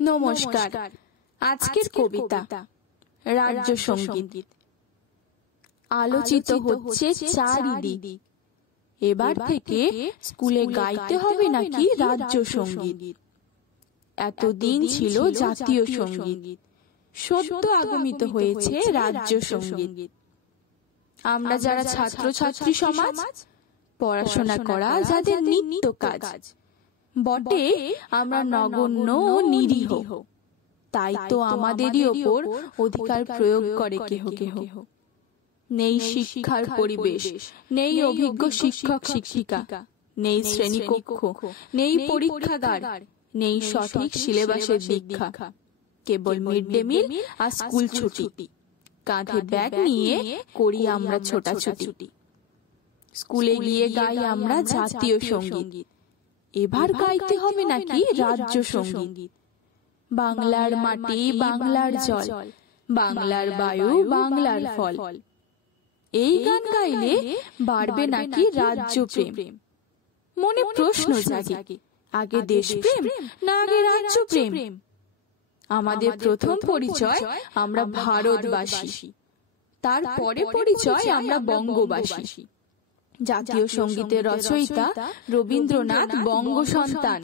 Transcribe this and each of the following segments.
নমস্কার। আজকের কবিতা রাজ্য সঙ্গীত। আলোচিত হচ্ছে চারিদিক, এবার থেকে স্কুলে গাইতে হবে নাকি রাজ্য সঙ্গীত। এতদিন ছিল জাতীয় সঙ্গীত, সদ্য আগমিত হয়েছে রাজ্য সঙ্গীত। আমরা যারা ছাত্র ছাত্রী সমাজ, পড়াশোনা করা যাদের নিত্য কাজ, বটে আমরা নগণ্য ও নিরীহ, তাই তো আমাদেরই ওপর অধিকার প্রয়োগ করে কেহ কেহ। নেই শিক্ষার পরিবেশ, নেই অভিজ্ঞ শিক্ষক শিক্ষিকা, নেই শ্রেণীকক্ষ, নেই পরীক্ষাগার, নেই সঠিক সিলেবাসের দীক্ষা। কেবল মিড ডে মিল আর স্কুল ছুটি, কাঁধে ব্যাগ নিয়ে করি আমরা ছোটাছুটি। স্কুলে গিয়ে গাই আমরা জাতীয় সঙ্গীত, এবার গাইতে হবে নাকি রাজ্য সঙ্গীত। বাংলার মাটি বাংলার জল, বাংলার বায়ু বাংলার ফল, এই গান গাইলে বাড়বে নাকি রাজ্য প্রেম। মনে প্রশ্ন জাগে, আগে দেশ প্রেম না আগে রাজ্য প্রেম। আমাদের প্রথম পরিচয় আমরা ভারতবাসী, তারপরে পরিচয় আমরা বঙ্গবাসী। জাতীয় সঙ্গীতের রচয়িতা রবীন্দ্রনাথ বঙ্গ সন্তান,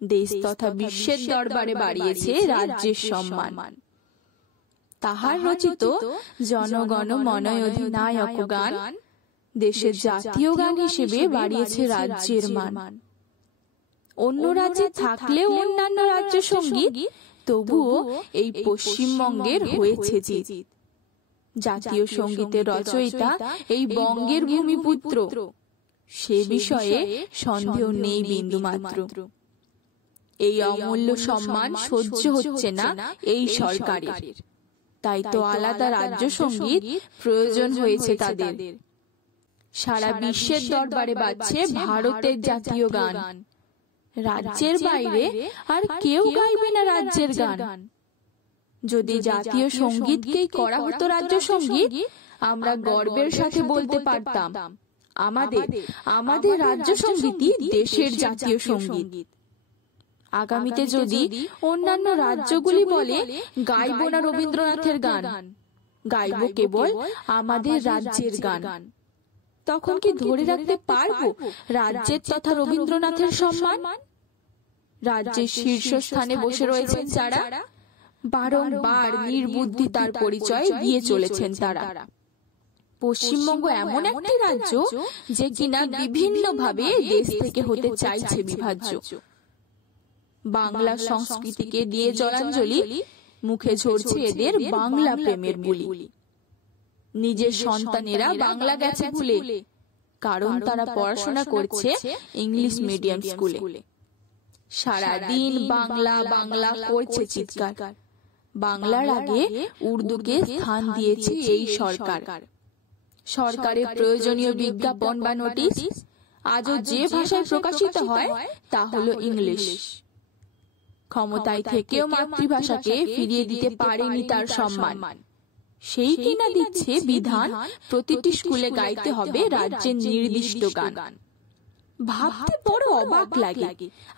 দেশ তথা বিশ্বের দরবারে বাড়িয়েছে রাজ্যের সম্মান। তাহার রচিত জনগণ মন অধিনায়ক গান দেশের জাতীয় গান হিসেবে বাড়িয়েছে রাজ্যের মান। অন্য রাজ্যে থাকলেও অন্যান্য রাজ্য সঙ্গীত, তবুও এই পশ্চিমবঙ্গের হয়েছে জিত। জাতীয় সঙ্গীতের রচয়িতা এই বঙ্গের ভূমিপুত্র, সে বিষয়ে সন্দেহ নেই বিন্দু মাত্র। এই অমূল্য সম্মান সহ্য হচ্ছে না এই সরকারের, তাই তো আলাদা রাজ্য সঙ্গীত প্রয়োজন হয়েছে তাদের। সারা বিশ্বের দরবারে বাজছে ভারতের জাতীয় গান, রাজ্যের বাইরে আর কেউ গাইবে না রাজ্যের গান। যদি জাতীয় সঙ্গীতকেই করা হতো রাজ্য সঙ্গীত, আমরা গর্বের সাথে বলতে পারতাম আমাদের রাজ্য সঙ্গীতই দেশের জাতীয় সঙ্গীত। আগামীতে যদি অন্যান্য রাজ্যগুলি বলে গাইব না রবীন্দ্রনাথের গান, গাইব কেবল আমাদের রাজ্যের গান, তখন কি ধরে রাখতে পারবো রাজ্যের তথা রবীন্দ্রনাথের সম্মান? রাজ্যের শীর্ষস্থানে বসে রয়েছেন যারা, বারংবার নির্বুদ্ধিতার পরিচয় দিয়ে চলেছেন তারা। পশ্চিমবঙ্গ এমন একটি রাজ্য যে কিনা বিভিন্ন ভাবে দেশ থেকে হতে চাইছে বিভাজ্য। বাংলা সংস্কৃতিকে দিয়ে জলাঞ্জলি, মুখে ঝরছে এদের বাংলা প্রেমের বুলি। নিজের সন্তানেরা বাংলা গেছে ভুলে, কারণ তারা পড়াশোনা করছে ইংলিশ মিডিয়াম স্কুলে। সারাদিন বাংলা বাংলা করছে চিৎকার, বাংলার আগে উর্দুকে স্থান দিয়েছে এই সরকার। সরকারের প্রয়োজনীয় বিজ্ঞাপন বা নোটিশ আজও যে ভাষায় প্রকাশিত হয় তা হলো ইংলিশ। ক্ষমতায় থেকেও মাতৃভাষাকে ফিরিয়ে দিতে পারেনি তার সম্মান, সেই কিনা দিচ্ছে বিধান প্রতিটি স্কুলে গাইতে হবে রাজ্যের নির্দিষ্ট গান। ভাবতে বড় অবাক লাগে,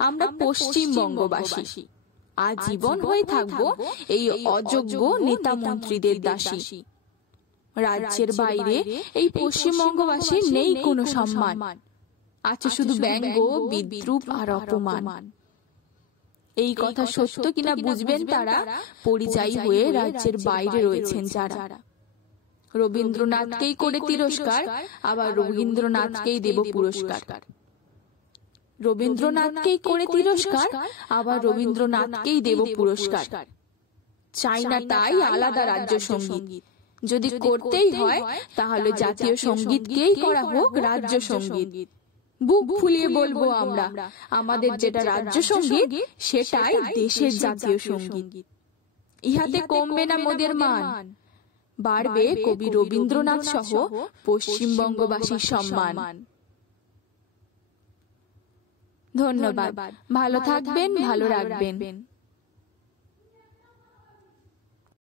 আমরা পশ্চিমবঙ্গবাসী আজীবন হয়ে থাকবো এই অযোগ্য নেতা মন্ত্রীদের দাসী। রাজ্যের বাইরে এই পশ্চিমবঙ্গবাসীর নেই কোনো সম্মান, আছে শুধু ব্যঙ্গ, বিদ্রূপ আর অপমান। এই কথা সত্য কিনা বুঝবেন তারা, পরিযায়ী হয়ে রাজ্যের বাইরে রয়েছেন যারা। রবীন্দ্রনাথকেই করে তিরস্কার, আবার রবীন্দ্রনাথকেই দেব পুরস্কার। রবীন্দ্রনাথকেই করে তিরস্কার, আবার রবীন্দ্রনাথকেই দেব পুরস্কার। চাই না তাই আলাদা রাজ্য সঙ্গীত, যদি করতেই হয় তাহলে জাতীয় সঙ্গীতকেই করা হোক রাজ্য সঙ্গীত। বুক ফুলিয়ে বলবো আমরা, আমাদের যেটা রাজ্য সঙ্গীত সেটাই দেশের জাতীয় সঙ্গীত। ইহাতে কমবে না মোদের মান, বাড়বে কবি রবীন্দ্রনাথ সহ পশ্চিমবঙ্গবাসীর সম্মান। ধন্যবাদ। ভালো থাকবেন, ভালো রাখবেন।